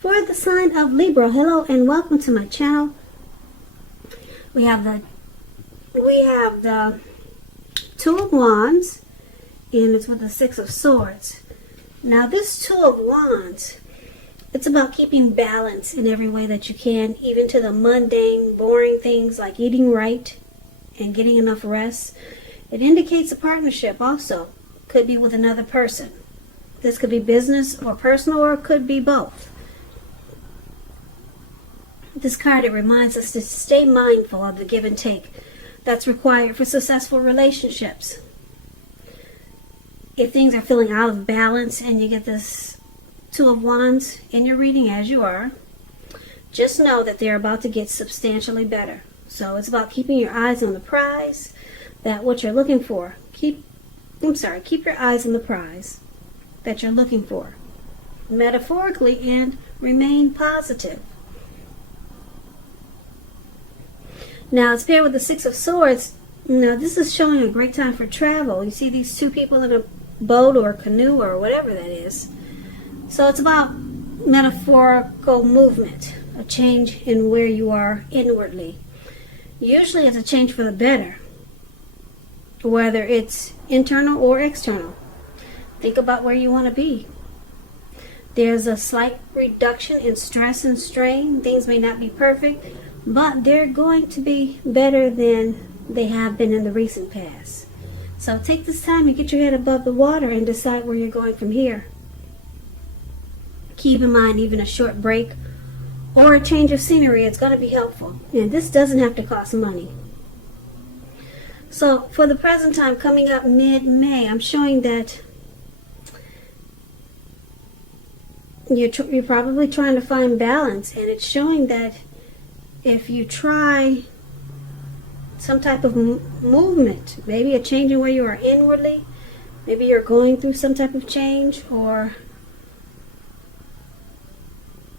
For the sign of Libra, hello and welcome to my channel. We have the Two of Wands, and it's with the Six of Swords. Now this Two of Wands, it's about keeping balance in every way that you can, even to the mundane, boring things like eating right and getting enough rest. It indicates a partnership also. Could be with another person. This could be business or personal, or it could be both. This card, it reminds us to stay mindful of the give and take that's required for successful relationships. If things are feeling out of balance and you get this Two of Wands in your reading, as you are, just know that they're about to get substantially better. So it's about keeping your eyes on the prize, that what you're looking for. Keep your eyes on the prize that you're looking for, metaphorically, and remain positive. Now, it's paired with the Six of Swords. Now, this is showing a great time for travel. You see these two people in a boat or a canoe or whatever that is. So it's about metaphorical movement, a change in where you are inwardly. Usually it's a change for the better, whether it's internal or external. Think about where you want to be. There's a slight reduction in stress and strain. Things may not be perfect, but they're going to be better than they have been in the recent past. So take this time and get your head above the water and decide where you're going from here. Keep in mind, even a short break or a change of scenery is going to be helpful. And this doesn't have to cost money. So for the present time, coming up mid-May, I'm showing that you're probably trying to find balance, and it's showing that if you try some type of movement, maybe a change in where you are inwardly, maybe you're going through some type of change or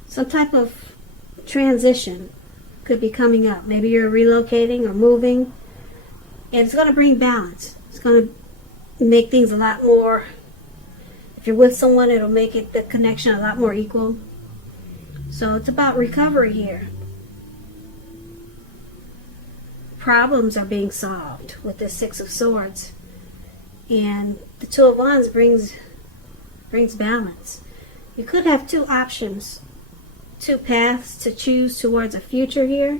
some type of transition could be coming up. Maybe you're relocating or moving, and it's going to bring balance. It's going to make things a lot more, if you're with someone, it'll make the connection a lot more equal. So it's about recovery here. Problems are being solved with the Six of Swords, and the Two of Wands brings balance. You could have two options, two paths to choose towards a future here,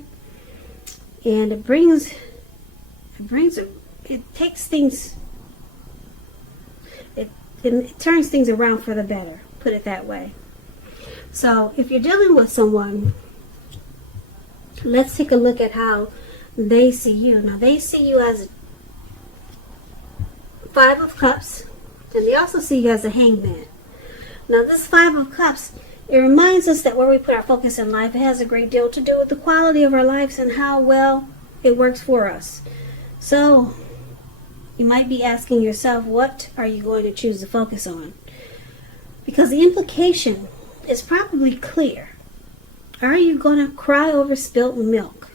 and it takes things, it turns things around for the better, put it that way. So if you're dealing with someone, let's take a look at how they see you. Now, they see you as a Five of Cups, and they also see you as a Hangman. Now, this Five of Cups, it reminds us that where we put our focus in life, it has a great deal to do with the quality of our lives and how well it works for us. So, you might be asking yourself, what are you going to choose to focus on? Because the implication is probably clear. Are you going to cry over spilt milk?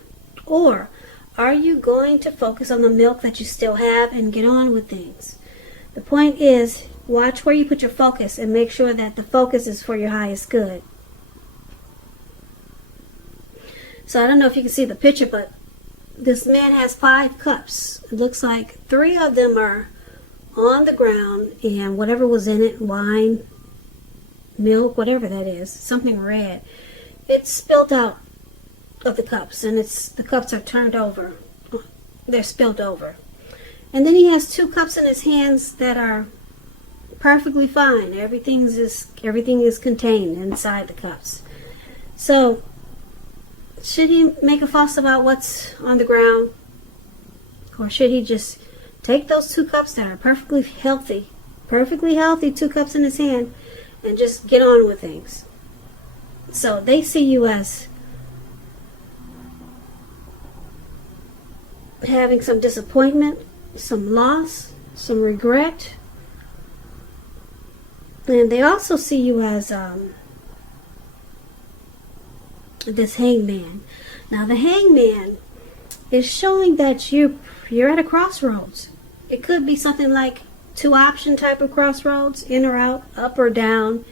Or are you going to focus on the milk that you still have and get on with things? The point is, watch where you put your focus and make sure that the focus is for your highest good. So I don't know if you can see the picture, but this man has 5 cups. It looks like 3 of them are on the ground, and whatever was in it, wine, milk, whatever that is, something red, it's spilt out of the cups, and the cups are turned over. They're spilled over. And then he has 2 cups in his hands that are perfectly fine. Everything is contained inside the cups. So should he make a fuss about what's on the ground, or should he just take those 2 cups that are perfectly healthy 2 cups in his hand, and just get on with things? So they see you as having some disappointment, some loss, some regret, and they also see you as this Hangman. Now the Hangman is showing that you're at a crossroads. It could be something like 2 option type of crossroads, in or out, up or down.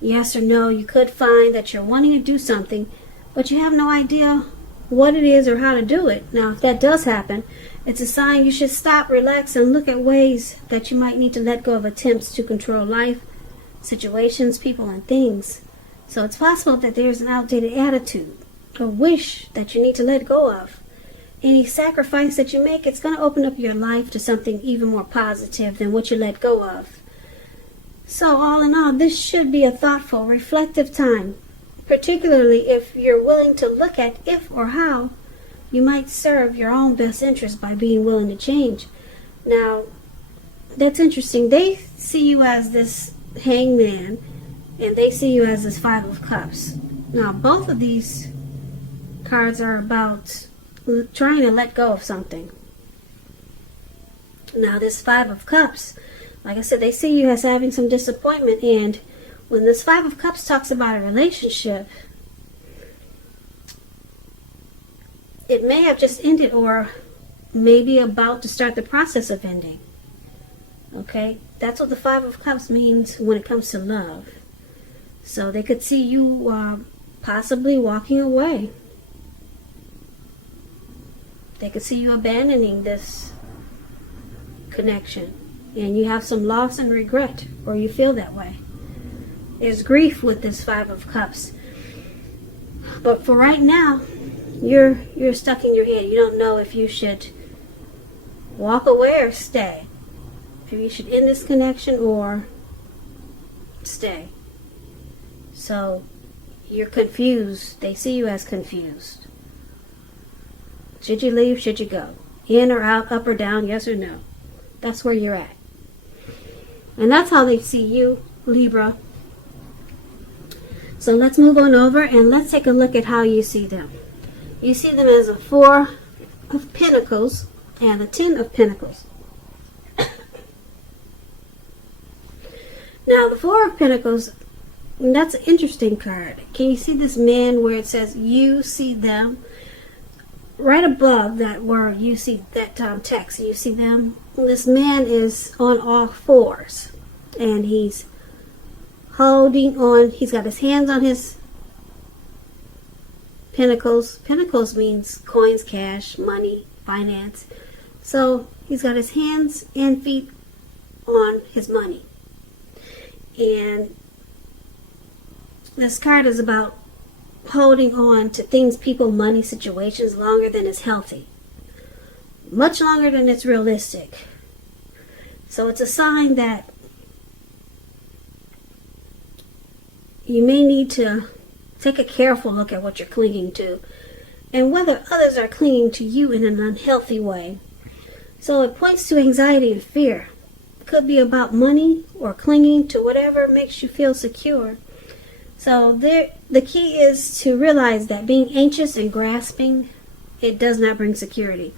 yes or no. You could find that you're wanting to do something, but you have no idea what it is or how to do it. Now, if that does happen, it's a sign you should stop, relax, and look at ways that you might need to let go of attempts to control life, situations, people, and things. So it's possible that there's an outdated attitude or wish that you need to let go of. Any sacrifice that you make, it's going to open up your life to something even more positive than what you let go of. So all in all, this should be a thoughtful, reflective time, particularly if you're willing to look at if or how you might serve your own best interest by being willing to change. Now, that's interesting. They see you as this hangman, and they see you as this Five of Cups. Now, both of these cards are about trying to let go of something. Now, this Five of Cups, like I said, they see you as having some disappointment, and when this Five of Cups talks about a relationship, it may have just ended or maybe about to start the process of ending. Okay? That's what the Five of Cups means when it comes to love. So they could see you possibly walking away. They could see you abandoning this connection. And you have some loss and regret, or you feel that way. There's grief with this Five of Cups. But for right now, you're stuck in your head. You don't know if you should walk away or stay. If you should end this connection or stay. So you're confused. They see you as confused. Should you leave? Should you go? In or out? Up or down? Yes or no? That's where you're at. And that's how they see you, Libra. So let's move on over and let's take a look at how you see them. You see them as a Four of Pentacles and a Ten of Pentacles. Now, the Four of Pentacles, that's an interesting card. Can you see this man where it says you see them? Right above that word, you see that text, you see them. This man is on all fours, and he's holding on. He's got his hands on his pentacles. Pentacles means coins, cash, money, finance. So he's got his hands and feet on his money. And this card is about holding on to things, people, money, situations longer than is healthy. Much longer than it's realistic. So it's a sign that you may need to take a careful look at what you're clinging to and whether others are clinging to you in an unhealthy way. So it points to anxiety and fear. It could be about money or clinging to whatever makes you feel secure. So the key is to realize that being anxious and grasping, it does not bring security.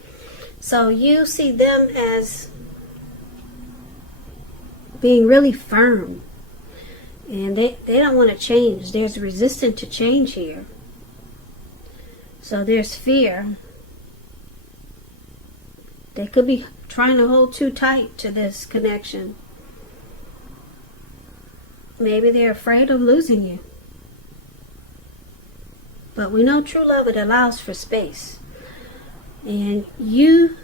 So you see them as being really firm. And they don't want to change. There's resistance to change here. So there's fear. They could be trying to hold too tight to this connection. Maybe they're afraid of losing you. But we know true love, it allows for space. And you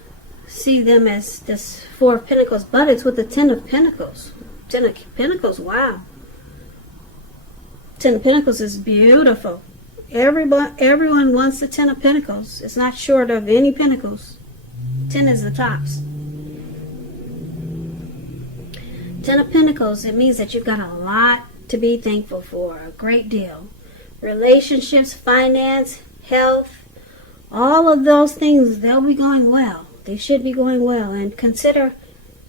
see them as this Four of Pentacles, but it's with the Ten of Pentacles. Ten of Pentacles, wow. Ten of Pentacles is beautiful. Everyone wants the Ten of Pentacles. It's not short of any pentacles. 10 is the tops. Ten of Pentacles, it means that you've got a lot to be thankful for. A great deal. Relationships, finance, health, all of those things, they'll be going well. They should be going well. And consider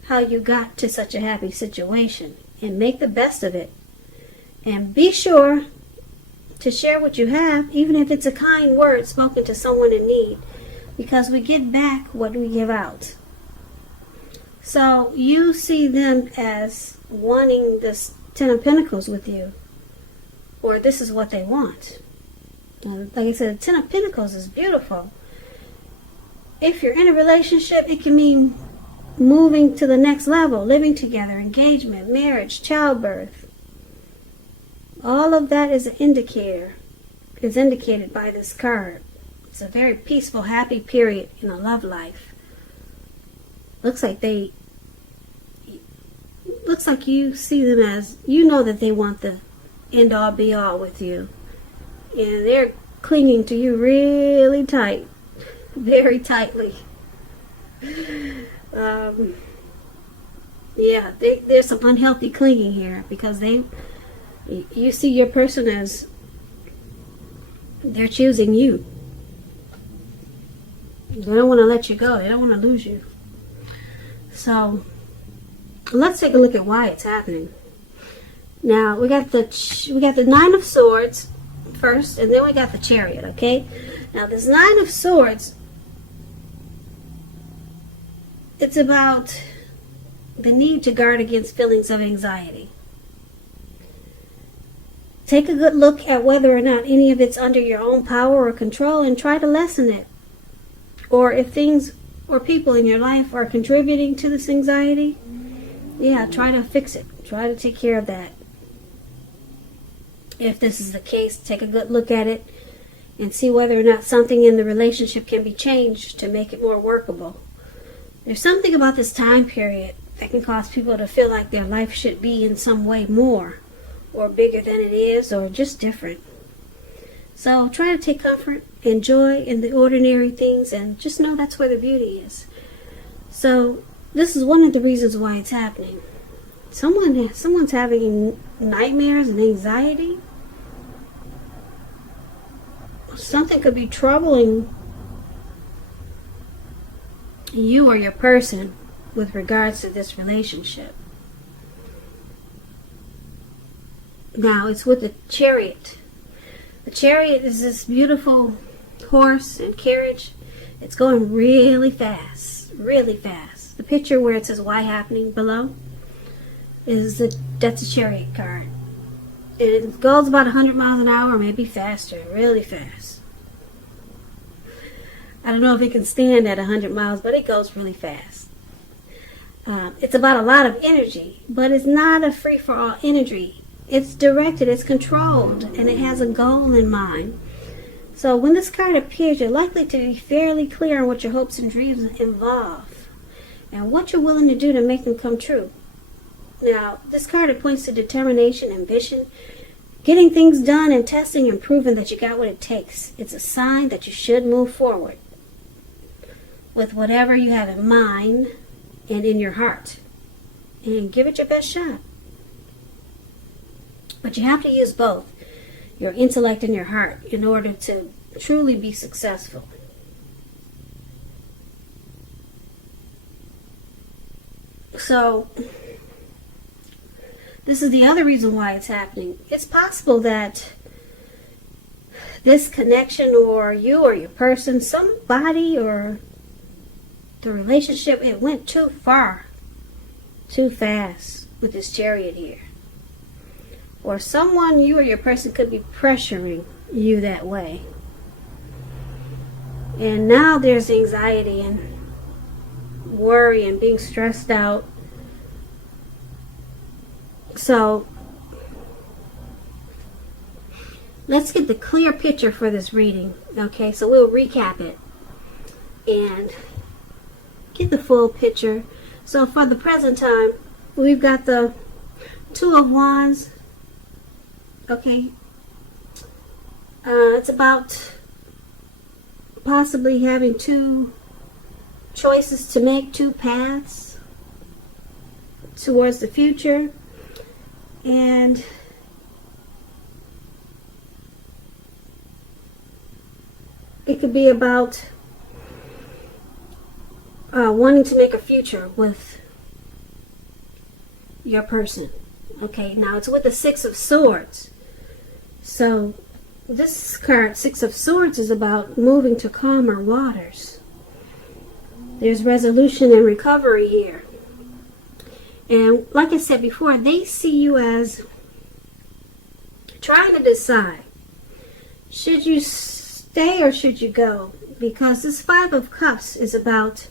how you got to such a happy situation. And make the best of it. And be sure to share what you have, even if it's a kind word spoken to someone in need. Because we get back what we give out. So you see them as wanting this Ten of Pentacles with you. Or this is what they want. Like I said, Ten of Pentacles is beautiful. If you're in a relationship, it can mean moving to the next level, living together, engagement, marriage, childbirth. All of that is an indicator, is indicated by this card. It's a very peaceful, happy period in a love life. Looks like you see them as, you know that they want the end all be all with you. And they're clinging to you really tight, very tightly. Yeah, there's some unhealthy clinging here because you see your person as they're choosing you. They don't want to let you go. They don't want to lose you. So let's take a look at why it's happening. Now we got the Nine of Swords first, and then we got the Chariot. Okay. Now this Nine of Swords, it's about the need to guard against feelings of anxiety. Take a good look at whether or not any of it's under your own power or control and try to lessen it. Or if things or people in your life are contributing to this anxiety, yeah, try to fix it. Try to take care of that. If this is the case, take a good look at it and see whether or not something in the relationship can be changed to make it more workable. There's something about this time period that can cause people to feel like their life should be in some way more or bigger than it is, or just different. So try to take comfort and joy in the ordinary things, and just know that's where the beauty is. So this is one of the reasons why it's happening. Someone's having nightmares and anxiety. Something could be troubling you or your person with regards to this relationship. Now it's with the Chariot. The Chariot is this beautiful horse and carriage. It's going really fast, really fast. The picture where it says "Why happening" below that's a Chariot card. It goes about 100 miles an hour, maybe faster, really fast. I don't know if it can stand at 100 miles, but it goes really fast. It's about a lot of energy, but it's not a free-for-all energy. It's directed, it's controlled, and it has a goal in mind. So when this card appears, you're likely to be fairly clear on what your hopes and dreams involve and what you're willing to do to make them come true. Now, this card, it points to determination, ambition, getting things done, and testing and proving that you got what it takes. It's a sign that you should move forward with whatever you have in mind and in your heart, and give it your best shot. But you have to use both your intellect and your heart in order to truly be successful. So this is the other reason why it's happening. It's possible that this connection, or you or your person, somebody or the relationship, it went too far, too fast with this Chariot here. Or someone, you or your person, could be pressuring you that way. And now there's anxiety and worry and being stressed out. So let's get the clear picture for this reading. Okay, so we'll recap it and get the full picture. So for the present time, we've got the Two of Wands. Okay, it's about possibly having two choices to make, two paths towards the future, and it could be about wanting to make a future with your person. Okay, now it's with the Six of Swords. So this card, Six of Swords, is about moving to calmer waters. There's resolution and recovery here. And like I said before, they see you as trying to decide, should you stay or should you go? Because this Five of Cups is about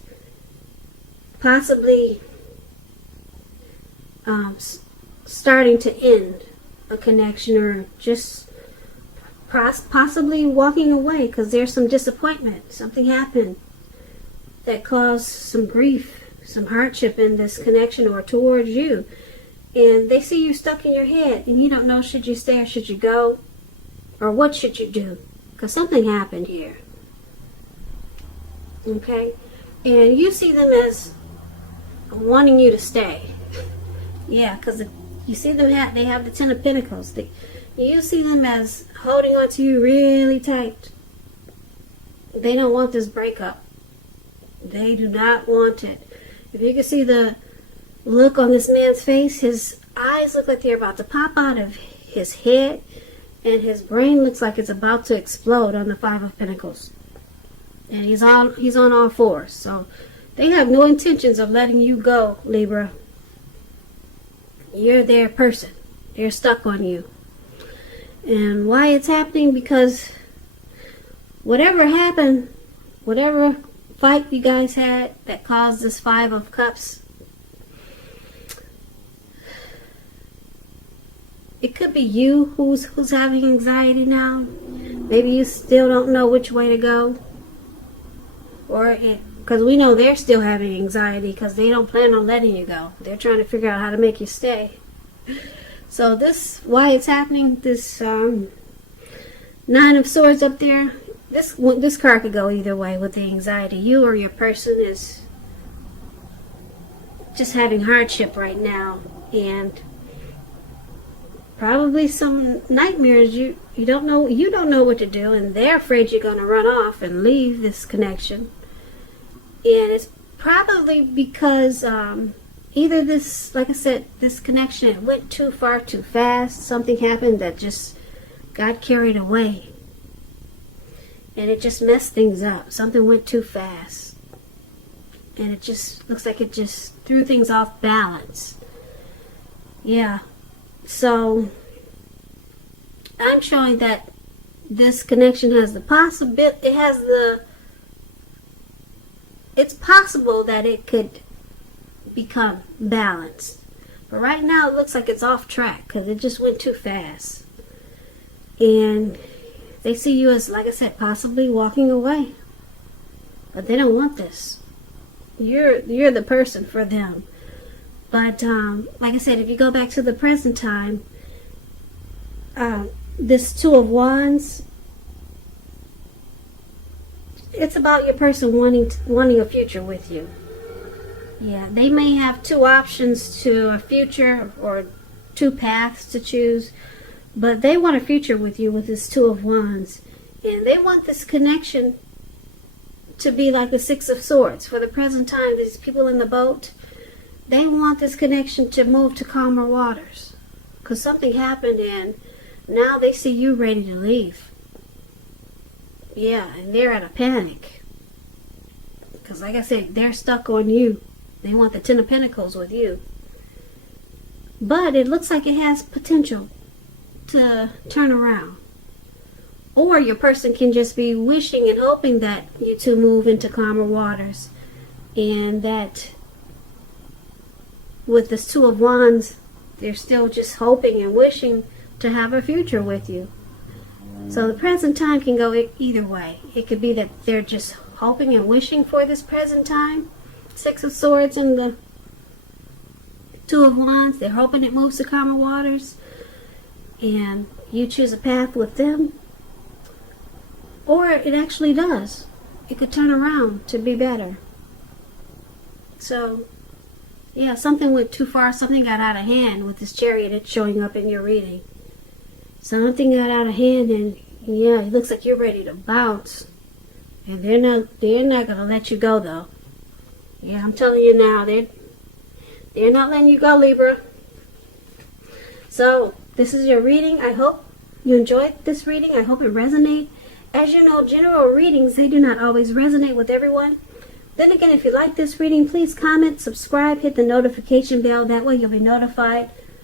possibly starting to end a connection, or just possibly walking away because there's some disappointment. Something happened that caused some grief, some hardship in this connection or towards you. And they see you stuck in your head and you don't know, should you stay or should you go? Or what should you do? Because something happened here. Okay? And you see them as wanting you to stay. Yeah, because you see them, they have the Ten of Pentacles. You see them as holding on to you really tight. They don't want this breakup. They do not want it. If you can see the look on this man's face, his eyes look like they're about to pop out of his head, and his brain looks like it's about to explode on the Five of Pentacles. And he's on all fours. So they have no intentions of letting you go, Libra. You're their person. They're stuck on you. And why it's happening? Because whatever happened, whatever fight you guys had that caused this Five of Cups, it could be you who's having anxiety now. Maybe you still don't know which way to go. Or because we know they're still having anxiety because they don't plan on letting you go. They're trying to figure out how to make you stay. So why it's happening, this Nine of Swords up there, this card could go either way with the anxiety. You or your person is just having hardship right now, and probably some nightmares. You don't know what to do, and they're afraid you're going to run off and leave this connection. And it's probably because either this, like I said, this connection, it went too far too fast. Something happened that just got carried away, and it just messed things up. Something went too fast, and it just looks like it just threw things off balance. Yeah. So I'm showing that this connection has the possibility, it's possible that it could become balanced. But right now it looks like it's off track because it just went too fast. And they see you as, like I said, possibly walking away. But they don't want this. You're the person for them. But like I said, if you go back to the present time, this Two of Wands, it's about your person wanting a future with you. Yeah, they may have two options to a future or two paths to choose, but they want a future with you with this Two of Wands. And they want this connection to be like the Six of Swords. For the present time, these people in the boat, they want this connection to move to calmer waters. Because something happened and now they see you ready to leave. Yeah, and they're at a panic. Because like I said, they're stuck on you. They want the Ten of Pentacles with you. But it looks like it has potential to turn around. Or your person can just be wishing and hoping that you two move into calmer waters. And that with this Two of Wands, they're still just hoping and wishing to have a future with you. So the present time can go either way. It could be that they're just hoping and wishing for this present time. Six of Swords and the Two of Wands. They're hoping it moves to calmer waters. And you choose a path with them. Or it actually does. It could turn around to be better. So, yeah, something went too far. Something got out of hand with this Chariot showing up in your reading. Something got out of hand, and yeah, it looks like you're ready to bounce. And they're not going to let you go, though. Yeah, I'm telling you now, they're not letting you go, Libra. So, this is your reading. I hope you enjoyed this reading. I hope it resonated. As you know, general readings, they do not always resonate with everyone. Then again, if you like this reading, please comment, subscribe, hit the notification bell. That way you'll be notified